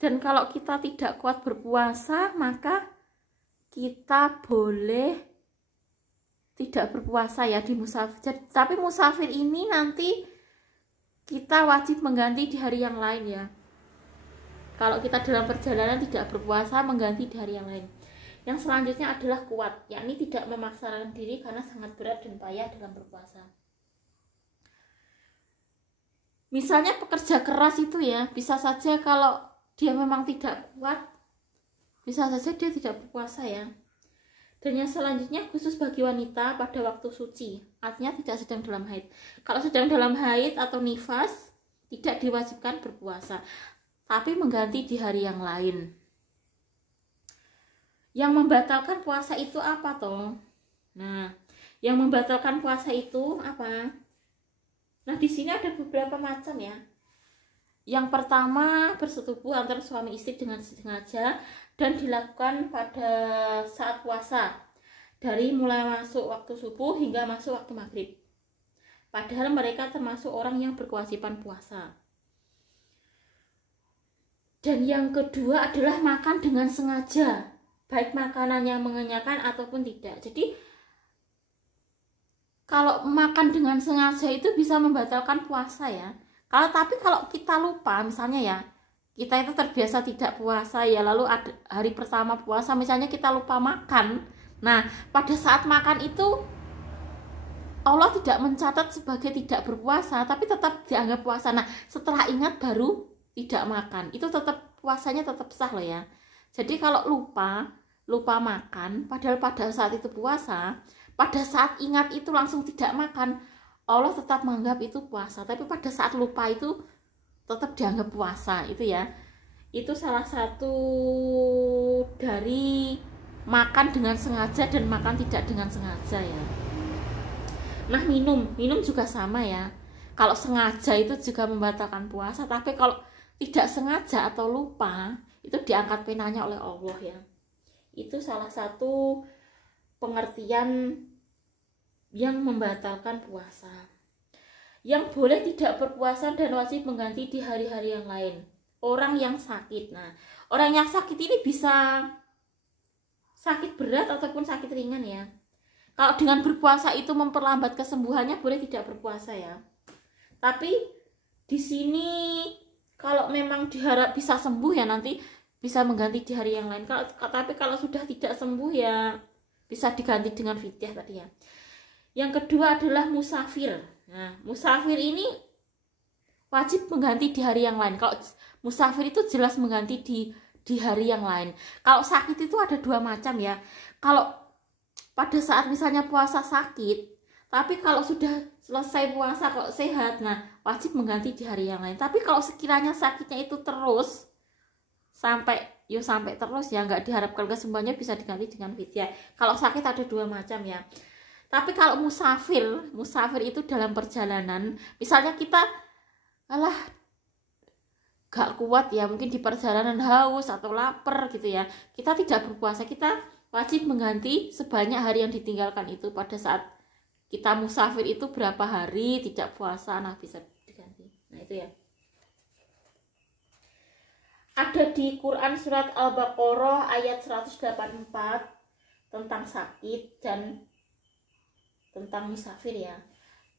Dan kalau kita tidak kuat berpuasa, maka kita boleh tidak berpuasa ya di musafir. Tapi musafir ini nanti kita wajib mengganti di hari yang lain ya. Kalau kita dalam perjalanan tidak berpuasa, mengganti di hari yang lain. Yang selanjutnya adalah kuat, yakni tidak memaksakan diri karena sangat berat dan payah dalam berpuasa. Misalnya pekerja keras itu ya, bisa saja kalau dia memang tidak kuat, bisa saja dia tidak berpuasa ya. Dan yang selanjutnya khusus bagi wanita pada waktu suci, artinya tidak sedang dalam haid. Kalau sedang dalam haid atau nifas, tidak diwajibkan berpuasa, tapi mengganti di hari yang lain. Yang membatalkan puasa itu apa toh? Nah, yang membatalkan puasa itu apa? Nah, di sini ada beberapa macam ya. Yang pertama, bersetubuh antara suami istri dengan sengaja dan dilakukan pada saat puasa, dari mulai masuk waktu subuh hingga masuk waktu maghrib. Padahal mereka termasuk orang yang berkewajiban puasa. Dan yang kedua adalah makan dengan sengaja, baik makanan yang mengenyangkan ataupun tidak. Jadi kalau makan dengan sengaja itu bisa membatalkan puasa ya. Tapi kalau kita lupa, misalnya ya, kita itu terbiasa tidak puasa ya, lalu ada hari pertama puasa misalnya kita lupa makan. Nah, pada saat makan itu Allah tidak mencatat sebagai tidak berpuasa, tapi tetap dianggap puasa. Nah, setelah ingat baru tidak makan, itu tetap puasanya tetap sah loh ya. Jadi kalau lupa makan, padahal pada saat itu puasa, pada saat ingat itu langsung tidak makan, Allah tetap menganggap itu puasa. Tapi pada saat lupa itu tetap dianggap puasa, itu ya. Itu salah satu dari makan dengan sengaja dan makan tidak dengan sengaja ya. Nah, minum juga sama ya. Kalau sengaja itu juga membatalkan puasa, tapi kalau tidak sengaja atau lupa, itu diangkat penanya oleh Allah ya. Itu salah satu pengertian yang membatalkan puasa. Yang boleh tidak berpuasa dan wajib mengganti di hari-hari yang lain, orang yang sakit. Nah, orang yang sakit ini bisa sakit berat ataupun sakit ringan ya. Kalau dengan berpuasa itu memperlambat kesembuhannya, boleh tidak berpuasa ya. Tapi di sini kalau memang diharap bisa sembuh ya, nanti bisa mengganti di hari yang lain. Tapi kalau sudah tidak sembuh ya bisa diganti dengan fidyah tadi ya. Yang kedua adalah musafir. Nah, musafir ini wajib mengganti di hari yang lain. Kalau musafir itu jelas mengganti di hari yang lain. Kalau sakit itu ada dua macam ya. Kalau pada saat misalnya puasa sakit, tapi kalau sudah selesai puasa kok sehat, nah wajib mengganti di hari yang lain. Tapi kalau sekiranya sakitnya itu terus sampai terus ya, nggak diharapkan kesembuhannya, bisa diganti dengan fidyah. Kalau sakit ada dua macam ya. Tapi kalau musafir itu dalam perjalanan, misalnya kita gak kuat ya, mungkin di perjalanan haus atau lapar gitu ya, kita tidak berpuasa, kita wajib mengganti sebanyak hari yang ditinggalkan itu. Pada saat kita musafir itu berapa hari tidak puasa, nah bisa diganti. Nah itu ya. Ada di Quran surat Al-Baqarah ayat 184 tentang sakit dan tentang musafir ya.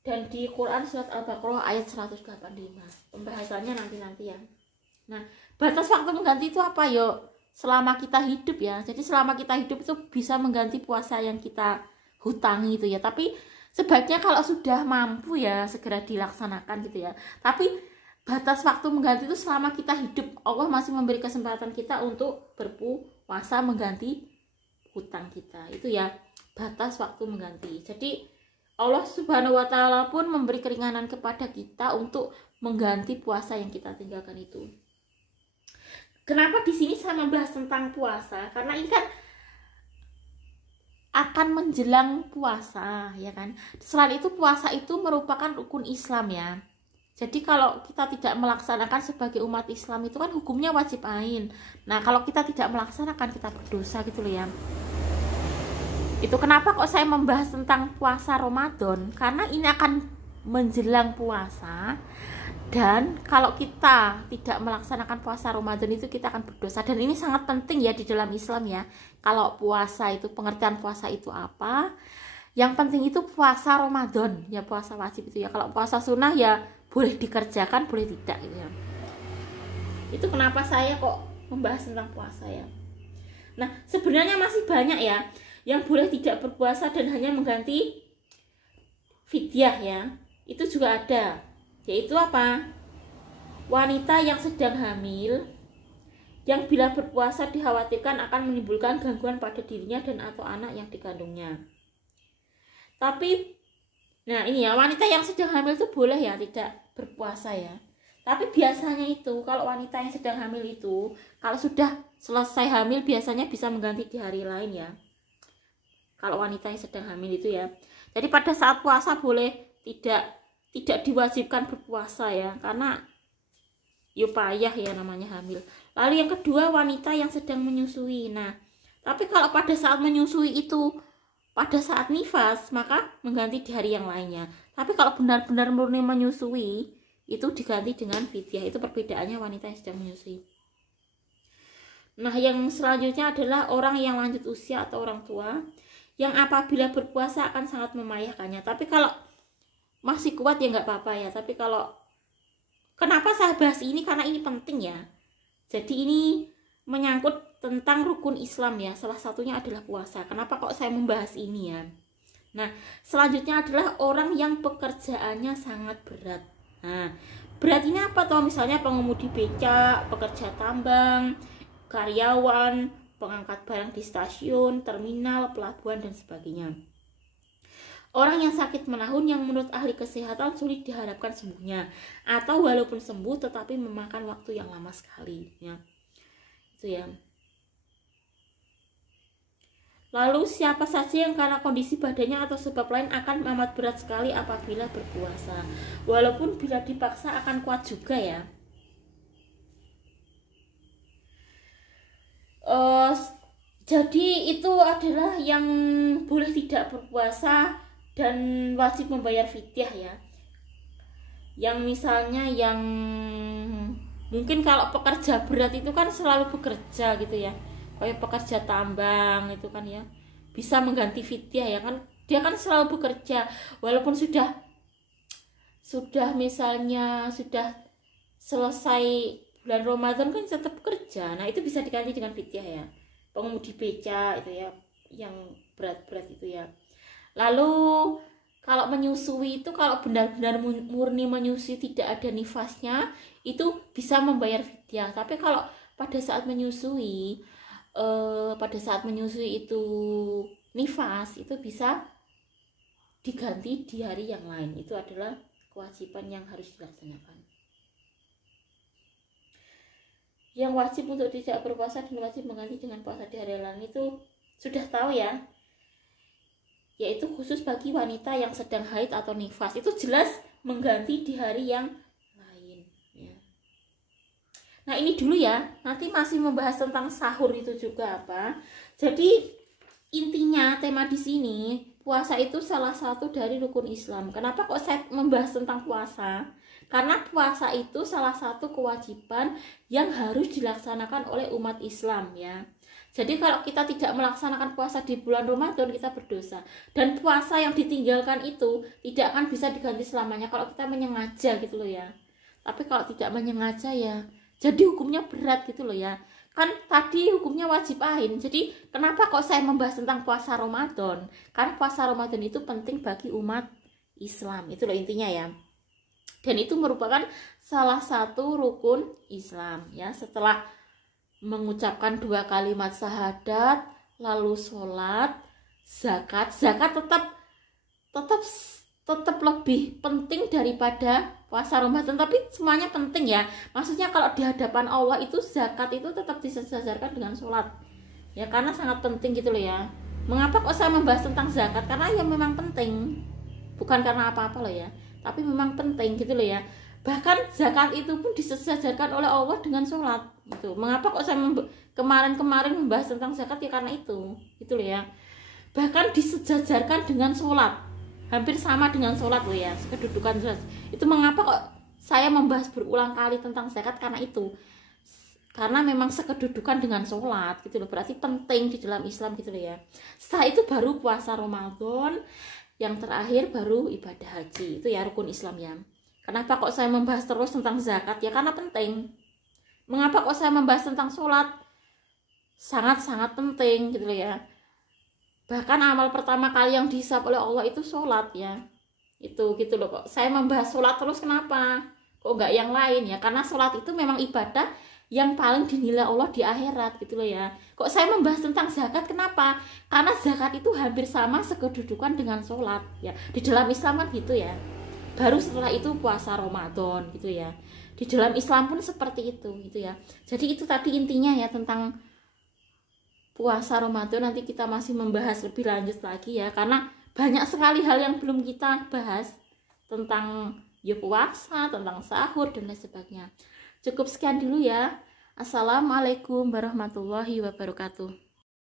Dan di Quran surat Al-Baqarah ayat 185. Pembahasannya nanti ya. Nah, batas waktu mengganti itu apa yo? Selama kita hidup ya. Jadi selama kita hidup itu bisa mengganti puasa yang kita hutangi itu ya. Tapi sebaiknya kalau sudah mampu ya segera dilaksanakan gitu ya. Tapi batas waktu mengganti itu selama kita hidup. Allah masih memberi kesempatan kita untuk berpuasa mengganti hutang kita. Itu ya, batas waktu mengganti. Jadi Allah Subhanahu wa Ta'ala pun memberi keringanan kepada kita untuk mengganti puasa yang kita tinggalkan itu. Kenapa di sini saya membahas tentang puasa? Karena ini kan akan menjelang puasa ya kan. Selain itu puasa itu merupakan rukun Islam ya. Jadi kalau kita tidak melaksanakan sebagai umat Islam itu kan hukumnya wajib ain. Nah, kalau kita tidak melaksanakan kita berdosa gitu loh ya. Itu kenapa kok saya membahas tentang puasa Ramadan, karena ini akan menjelang puasa Dan kalau kita tidak melaksanakan puasa Ramadan itu kita akan berdosa. Dan ini sangat penting ya di dalam Islam ya. Kalau puasa itu, pengertian puasa itu apa? Yang penting itu puasa Ramadan, ya puasa wajib itu ya. Kalau puasa sunnah ya boleh dikerjakan, boleh tidak gitu ya. Itu kenapa saya kok membahas tentang puasa ya. Nah, sebenarnya masih banyak ya yang boleh tidak berpuasa dan hanya mengganti fidyah ya. Itu juga ada. Yaitu apa? Wanita yang sedang hamil yang bila berpuasa dikhawatirkan akan menimbulkan gangguan pada dirinya dan atau anak yang dikandungnya. Tapi nah ini ya, wanita yang sedang hamil itu boleh ya tidak berpuasa ya. Tapi biasanya itu kalau wanita yang sedang hamil itu kalau sudah selesai hamil biasanya bisa mengganti di hari lain ya. Kalau wanita yang sedang hamil itu ya. Jadi pada saat puasa boleh tidak diwajibkan berpuasa ya, karena payah ya namanya hamil. Lalu yang kedua, wanita yang sedang menyusui. Nah, tapi kalau pada saat menyusui itu pada saat nifas, maka mengganti di hari yang lainnya. Tapi kalau benar-benar murni menyusui, itu diganti dengan fidyah. Itu perbedaannya wanita yang sedang menyusui. Nah, yang selanjutnya adalah orang yang lanjut usia atau orang tua yang apabila berpuasa akan sangat memayahkannya. Tapi kalau masih kuat ya nggak apa-apa ya. Tapi kalau kenapa saya bahas ini, karena ini penting ya. Jadi ini menyangkut tentang rukun Islam ya. Salah satunya adalah puasa. Kenapa kok saya membahas ini ya? Nah, selanjutnya adalah orang yang pekerjaannya sangat berat. Nah, berat ini apa toh? Misalnya pengemudi becak, pekerja tambang, karyawan, pengangkat barang di stasiun, terminal, pelabuhan dan sebagainya. Orang yang sakit menahun yang menurut ahli kesehatan sulit diharapkan sembuhnya, atau walaupun sembuh tetapi memakan waktu yang lama sekali ya. Itu ya. Lalu siapa saja yang karena kondisi badannya atau sebab lain akan amat berat sekali apabila berpuasa. Walaupun bila dipaksa akan kuat juga ya. Jadi itu adalah yang boleh tidak berpuasa dan wajib membayar fidyah ya. Yang misalnya yang mungkin kalau pekerja berat itu kan selalu bekerja gitu ya, kayak pekerja tambang itu kan ya, bisa mengganti fidyah ya kan, dia kan selalu bekerja walaupun sudah misalnya sudah selesai bulan Ramadan kan tetap bekerja. Nah itu bisa diganti dengan fidyah ya. Pengemudi beca itu ya, yang berat-berat itu ya. Lalu kalau menyusui itu, kalau benar-benar murni menyusui tidak ada nifasnya, itu bisa membayar fidyah. Tapi kalau pada saat menyusui itu nifas, itu bisa diganti di hari yang lain. Itu adalah kewajiban yang harus dilaksanakan. Yang wajib untuk tidak berpuasa dan wajib mengganti dengan puasa di hari lain itu sudah tahu ya, yaitu khusus bagi wanita yang sedang haid atau nifas. Itu jelas mengganti di hari yang lain ya. Nah ini dulu ya, nanti masih membahas tentang sahur itu juga apa. Jadi intinya tema di sini, puasa itu salah satu dari rukun Islam. Kenapa kok saya membahas tentang puasa? Karena puasa itu salah satu kewajiban yang harus dilaksanakan oleh umat Islam ya. Jadi kalau kita tidak melaksanakan puasa di bulan Ramadan, kita berdosa. Dan puasa yang ditinggalkan itu tidak akan bisa diganti selamanya kalau kita menyengaja gitu loh ya. Tapi kalau tidak menyengaja ya, jadi hukumnya berat gitu loh ya. Kan tadi hukumnya wajib ain. Jadi kenapa kok saya membahas tentang puasa Ramadan? Karena puasa Ramadan itu penting bagi umat Islam. Itu loh intinya ya. Dan itu merupakan salah satu rukun Islam ya. Setelah mengucapkan 2 kalimat syahadat, lalu sholat, zakat tetap lebih penting daripada puasa Ramadan. Tapi semuanya penting ya. Maksudnya kalau di hadapan Allah itu zakat itu tetap disejajarkan dengan sholat ya, karena sangat penting gitu loh ya. Mengapa kok saya membahas tentang zakat? Karena ya memang penting, bukan karena apa-apa loh ya, tapi memang penting gitu loh ya. Bahkan zakat itu pun disejajarkan oleh Allah dengan sholat gitu. Mengapa kok saya kemarin membahas tentang zakat ya, karena itu gitu loh ya. Bahkan disejajarkan dengan sholat, hampir sama dengan sholat loh ya, kedudukan sholat. Itu mengapa kok saya membahas berulang kali tentang zakat karena itu, karena memang sekedudukan dengan sholat gitu loh, berarti penting di dalam Islam gitu loh ya. Setelah itu baru puasa Ramadan, yang terakhir baru ibadah haji, itu ya rukun Islam ya. Kenapa kok saya membahas terus tentang zakat? Ya karena penting. Mengapa kok saya membahas tentang sholat? Sangat-sangat penting gitu loh ya. Bahkan amal pertama kali yang dihisab oleh Allah itu sholat ya. Itu gitu loh, kok saya membahas sholat terus kenapa? Kok enggak yang lain ya? Karena sholat itu memang ibadah yang paling dinilai Allah di akhirat gitu loh ya. Kok saya membahas tentang zakat kenapa? Karena zakat itu hampir sama sekedudukan dengan sholat ya. Di dalam Islam kan gitu ya. Baru setelah itu puasa Ramadan gitu ya. Di dalam Islam pun seperti itu gitu ya. Jadi itu tadi intinya ya tentang puasa Ramadan. Nanti kita masih membahas lebih lanjut lagi ya, karena banyak sekali hal yang belum kita bahas tentang puasa, tentang sahur dan lain sebagainya. Cukup sekian dulu ya. Assalamualaikum warahmatullahi wabarakatuh.